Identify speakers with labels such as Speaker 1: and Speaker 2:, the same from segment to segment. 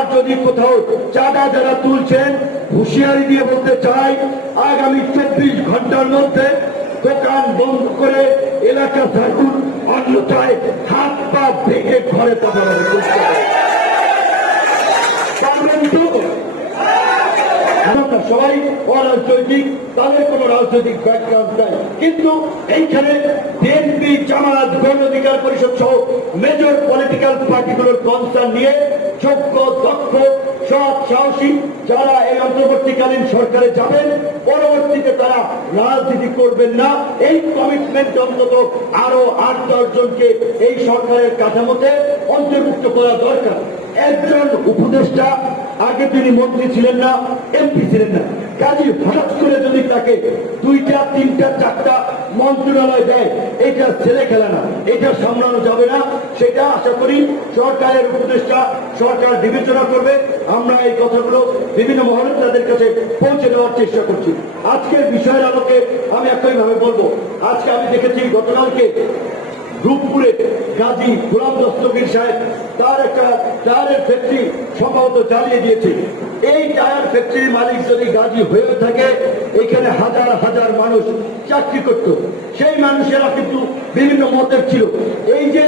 Speaker 1: আর যদি কোথাও চাঁদা যারা তুলছেন, হুঁশিয়ারি দিয়ে বলতে চাই, আগামী চব্বিশ ঘণ্টার মধ্যে দোকান বন্ধ করে এলাকা থাকুন, অন্যথায় হাত পা ভেঙে ঘরে পাঠানো সবাই অরাজনৈতিক, তাদের কোন রাজনৈতিক ব্যাকগ্রাউন্ড নাই। কিন্তু এইখানে বিএনপি জামাত গণ অধিকার পরিষদ সহ মেজর পলিটিক্যাল পার্টিগুলোর কনসার্ন নিয়ে যোগ্য সৎ সাহসী যারা এই অন্তর্বর্তীকালীন সরকারে যাবেন, পরবর্তীতে তারা রাজনীতি করবেন না। এই কমিটমেন্ট অন্তত আরও আট দশ জনকে এই সরকারের কাঠামোতে অন্তর্ভুক্ত করা দরকার। একজন উপদেষ্টা, আগে তিনি মন্ত্রী ছিলেন না, এমপি ছিলেন না। কাজে হঠাৎ করে যদি তাকে দুইটা, তিনটা, চারটা মন্ত্রণালয় দেয়, এটা ছেলে খেলা না, এটা সামলানো যাবে না। সেটা আশা করি সরকারের উপদেষ্টা সরকার বিবেচনা করবে। আমরা এই কথাগুলো বিভিন্ন মহলে তাদের কাছে পৌঁছে দেওয়ার চেষ্টা করছি। আজকের বিষয়ের আলোকে আমি একই ভাবে বলব। আজকে আমি দেখেছি গতকালকে রূপপুরে গাজী গোলাম দস্তগীর সাহেব তার একটা টায়ারের ফ্যাক্টরি সম্ভবত চালিয়ে দিয়েছে। এই টায়ার ফ্যাক্টরির মালিক যদি গাজী হয়ে থাকে এখানে হাজার হাজার মানুষ চাকরি করত। সেই মানুষেরা কিন্তু বিভিন্ন মতের ছিল। এই যে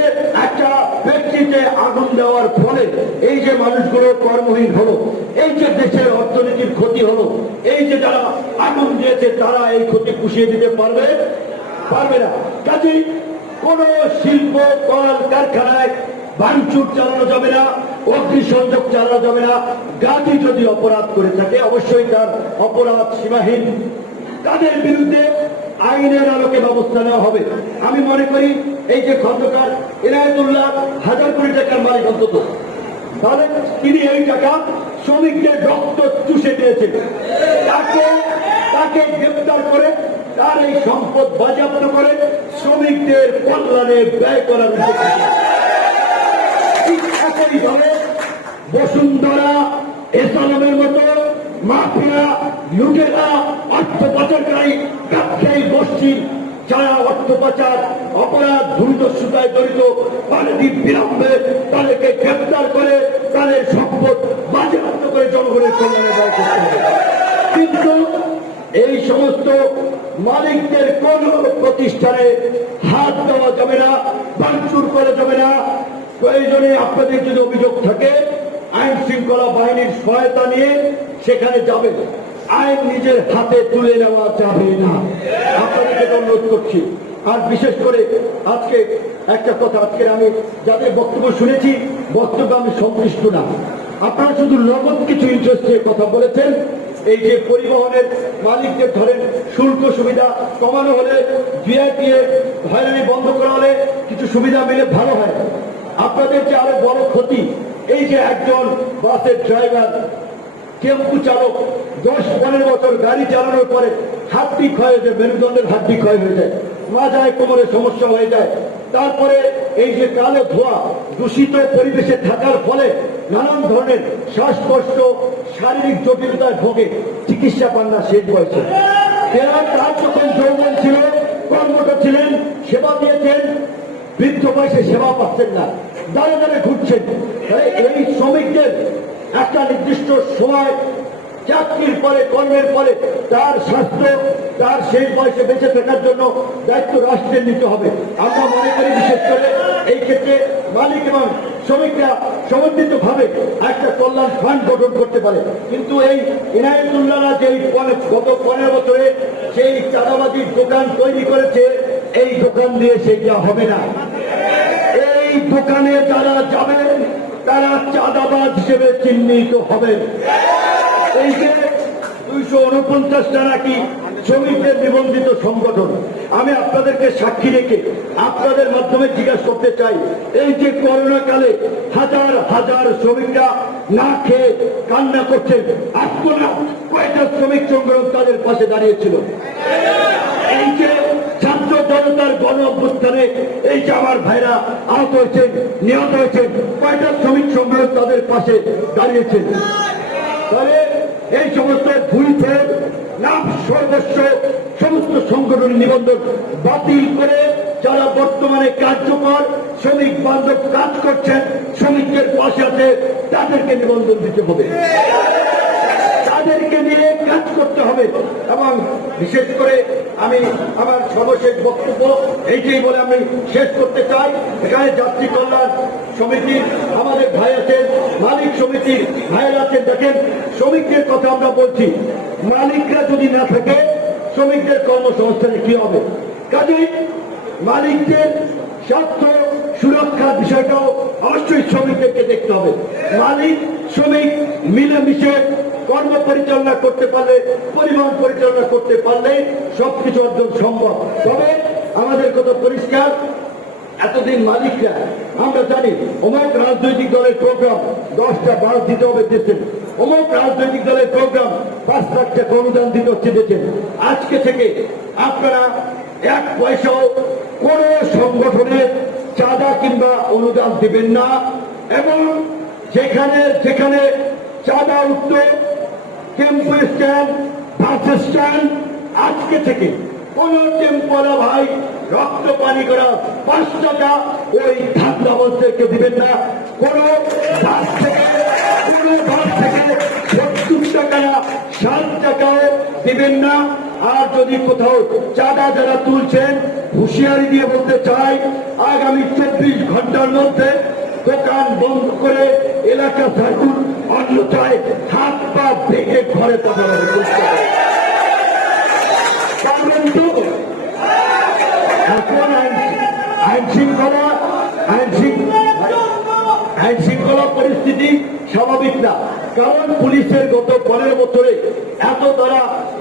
Speaker 1: একটা ফ্যাক্টরিতে আগুন দেওয়ার ফলে এই যে মানুষগুলো কর্মহীন হলো, এই যে দেশের অর্থনীতির ক্ষতি হলো, এই যে যারা আগুন দিয়েছে তারা এই ক্ষতি পুষিয়ে দিতে পারবে? পারবে না। কাজেই কোন শিল্প, কল, কারখানায় ভাঙচুর চালানো যাবে না। অগ্নিসংযোগ চালানো যাবে না গাজী যদি অপরাধ করে থাকে, অবশ্যই তার অপরাধ সীমাহীন। তাদের বিরুদ্ধে আইনের আলোকে ব্যবস্থা নেওয়া হবে। আমি মনে করি এই যে খন্দকার এনায়তুল্লাহ, হাজার কোটি টাকার মালিক অন্তত। তাহলে তিনি এই টাকা শ্রমিকদের রক্ত চুষে দিয়েছেন। তাকে তাকে গ্রেপ্তার করে তার এই সম্পদ বাজেয়াপ্ত করে শ্রমিকদের কল্যাণে ব্যয় করার উদ্যোগ নিয়েছে। বসুন্ধরা এসালামের মতো মাফিয়া, লুটেরা অর্থ পাচারকারী ব্যবসায়ী গোষ্ঠী যারা অর্থ পাচার অপরাধ দুর্দস্যুতায় জড়িত তাদেরকে বিলম্বে তাদেরকে গ্রেপ্তার করে তাদের সম্পদ বাজেয়াপ্ত করে জনগণের কল্যাণে ব্যয় করতে হবে কিন্তু এই সমস্ত মালিকদের কোন প্রতিষ্ঠানে হাত দেওয়া যাবে না, ভাঙচুর করা যাবে না। প্রয়োজনে আপনাদের যদি অভিযোগ থাকে আইন শৃঙ্খলা বাহিনীর সহায়তা নিয়ে সেখানে যাবেন আইন নিজের হাতে তুলে নেওয়া যাবে না। আপনাদেরকে অনুরোধ করছি। আর বিশেষ করে আজকে একটা কথা, আজকে আমি যাদের বক্তব্য শুনেছি, বক্তব্য আমি সন্তুষ্ট না। আপনারা শুধু নগদ কিছু ইন্টারেস্ট নিয়ে কথা বলেছেন। এই যে পরিবহনের মালিকদের ধরেন শুল্ক সুবিধা কমানো হলে বিআইপিএ হয়রানি বন্ধ করা হলে কিছু সুবিধা মিলে ভালো হয়। আপনাদের যে আরও বড় ক্ষতি এই যে একজন বাসের ড্রাইভার, টেম্পু চালক, দশ পনেরো বছর গাড়ি চালানোর পরে হাড্ডি ক্ষয় হয়ে যায়, মেরুদণ্ডের হাড্ডি ক্ষয় হয়ে যায়, মাজায় কোমরে সমস্যা হয়ে যায়। তারপরে এই যে কালো ধোয়া, দূষিত পরিবেশে থাকার ফলে নানান ধরনের শ্বাসকষ্ট, শারীরিক জটিলতায় ভোগে চিকিৎসা পান না শেষ বয়সে। এরা তার যখন যৌবন ছিল কর্মঠ ছিলেন, সেবা দিয়েছেন বৃদ্ধ বয়সে সেবা পাচ্ছেন না। দাঁড়ে দাঁড়ে ঘুরছেন। এই শ্রমিকদের একটা নির্দিষ্ট সময় চাকরির পরে, কর্মের পরে তার স্বাস্থ্য, তার সেই বয়সে বেঁচে থাকার জন্য দায়িত্ব রাষ্ট্রের নিতে হবে। আমরা মনে করি বিশেষ করে এই ক্ষেত্রে মালিক এবং শ্রমিকরা সমন্বিত ভাবে একটা কল্যাণ ফান্ড গঠন করতে পারে। কিন্তু এই ইনায়তুল্লাহরা যে গত পনেরো বছরে সেই চাঁদাবাজির দোকান তৈরি করেছে এই দোকান দিয়ে সেইটা হবে না। এই দোকানে যারা যাবেন তারা চাঁদাবাজ হিসেবে চিহ্নিত হবেন এই যে দুইশো উনপঞ্চাশটা নাকি শ্রমিকদের নিবন্ধিত সংগঠন, আমি আপনাদেরকে সাক্ষী রেখে আপনাদের মাধ্যমে জিজ্ঞাসা করতে চাই, এই যে করোনা কালে হাজার হাজার শ্রমিকরা না খেয়ে কান্না করছেন আজকে না কয়েকটা শ্রমিক সংগঠন তাদের পাশে দাঁড়িয়েছিল? এই যে গণ অভ্যুত্থানে এই যে আমার ভাইরা আহত হয়েছেন, নিহত হয়েছেন, কয়টা শ্রমিক সংগঠন তাদের পাশে দাঁড়িয়েছেন তাহলে এই সমস্ত ভুল নাম সর্বস্ব সমস্ত সংগঠনের নিবন্ধন বাতিল করে যারা বর্তমানে কার্যকর শ্রমিক বান্ধব কাজ করছেন, শ্রমিকদের পাশে আছে, তাদেরকে নিবন্ধন দিতে হবে। তাদেরকে নিয়ে কাজ করতে হবে এবং বিশেষ করে আমি আমার সর্বশেষ বক্তব্য এইটাই বলে আমি শেষ করতে চাই। এখানে যাত্রী কল্যাণ সমিতির আমাদের ভাই আছেন, মালিক সমিতির ভাইয়ের আছেন। দেখেন, শ্রমিকদের কথা আমরা বলছি। মালিকরা যদি না থাকে, শ্রমিকদের কর্মসংস্থানে কি হবে? কাজেই মালিকদের স্বার্থ সুরক্ষার বিষয়টাও অবশ্যই শ্রমিকদেরকে দেখতে হবে। মালিক, শ্রমিক মিলেমিশে কর্ম পরিচালনা করতে পারলে, পরিবহন পরিচালনা করতে পারলে সবকিছু অর্জন সম্ভব। তবে আমাদের কথা পরিষ্কার? এতদিন মালিকরা, আমরা জানি অনেক রাজনৈতিক দলের প্রোগ্রাম দশটা বাস দিতে হবে দেশের অনেক রাজনৈতিক দলের প্রোগ্রাম পাঁচ লাখ টাকা অনুদান দিতে হচ্ছে দেশের আজকে থেকে আপনারা এক পয়সাও কোন সংগঠনের চাঁদা কিংবা অনুদান দিবেন না। এবং যেখানে যেখানে চাঁদা উঠত আজকে থেকে কোন টেম্পোলা ভাই রক্ত পানি করা পাঁচ টাকা ওই ধান্দাবাজদেরকে দিবেন না। কোন দিবেন না। আর যদি কোথাও চাঁদা যারা তুলছেন, হুঁশিয়ারি দিয়ে বলতে চাই, আগামী চব্বিশ ঘণ্টার মধ্যে দোকান বন্ধ করে এলাকা থাকুন অন্যথায় হাত পা ভেঙে ঘরে আইন শৃঙ্খলা আইন শৃঙ্খলা পরিস্থিতি স্বাভাবিক না। কারণ পুলিশের গত পনেরো বছরে এত তারা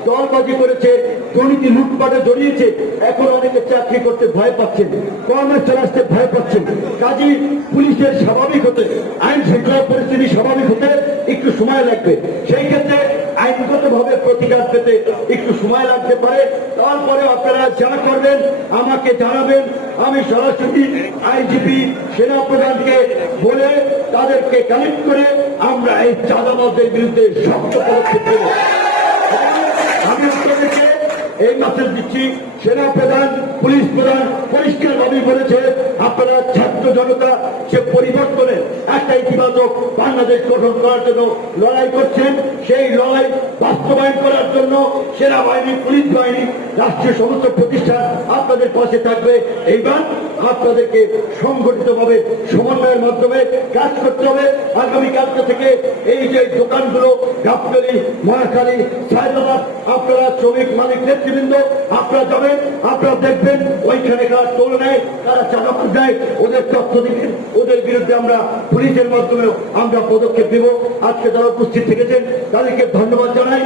Speaker 1: দলবাজি করেছে, দুর্নীতি লুটপাটে জড়িয়েছে, এখন অনেকে চাকরি করতে ভয় পাচ্ছেন কর্মস্থল আসতে ভয় পাচ্ছেন। কাজী পুলিশের স্বাভাবিক হতে, আইন শৃঙ্খলা পরিস্থিতি স্বাভাবিক হতে একটু সময় লাগবে। সেই ক্ষেত্রে আইনগত ভাবে প্রতিকার পেতে একটু সময় লাগতে পারে। তারপরে আপনারা যা করবেন, আমাকে জানাবেন। আমি সরাসরি আইজিপি সেনাপ্রধানকে বলে তাদেরকে কালেক্ট করে আমরা এই চাঁদাবাদের বিরুদ্ধে শক্ত পদক্ষেপ নেব। আমি আপনাদেরকে এই মেসেজ দিচ্ছি সেনা প্রধান পুলিশ প্রধান পরিষ্কার দাবি করেছে আপনারা ছাত্র জনতা সে পরিবর্তনের একটা ইতিবাচক বাংলাদেশ গঠন করার জন্য লড়াই করছেন, সেই লড়াই বাস্তবায়ন করার জন্য সেনাবাহিনী, পুলিশ বাহিনী, রাষ্ট্রীয় সমস্ত প্রতিষ্ঠান আপনাদের পাশে থাকবে। এইবার আপনাদেরকে সংগঠিতভাবে সমন্বয়ের মাধ্যমে কাজ করতে হবে। আগামীকালকে থেকে এই যে দোকানগুলো, গাবতলি, মহাখালী, সাইদাবাদ, আপনারা শ্রমিক মালিক নেতৃবৃন্দ, আপনারা যাবেন, আপনারা দেখবেন ওইখানে কারা টোল নেয় তারা চাঁদাবাদ দেয়, ওদের তথ্য দিবেন। ওদের বিরুদ্ধে আমরা পুলিশের মাধ্যমেও আমরা পদক্ষেপ দেব আজকে যারা উপস্থিত থেকেছেন, তাদেরকে ধন্যবাদ জানাই।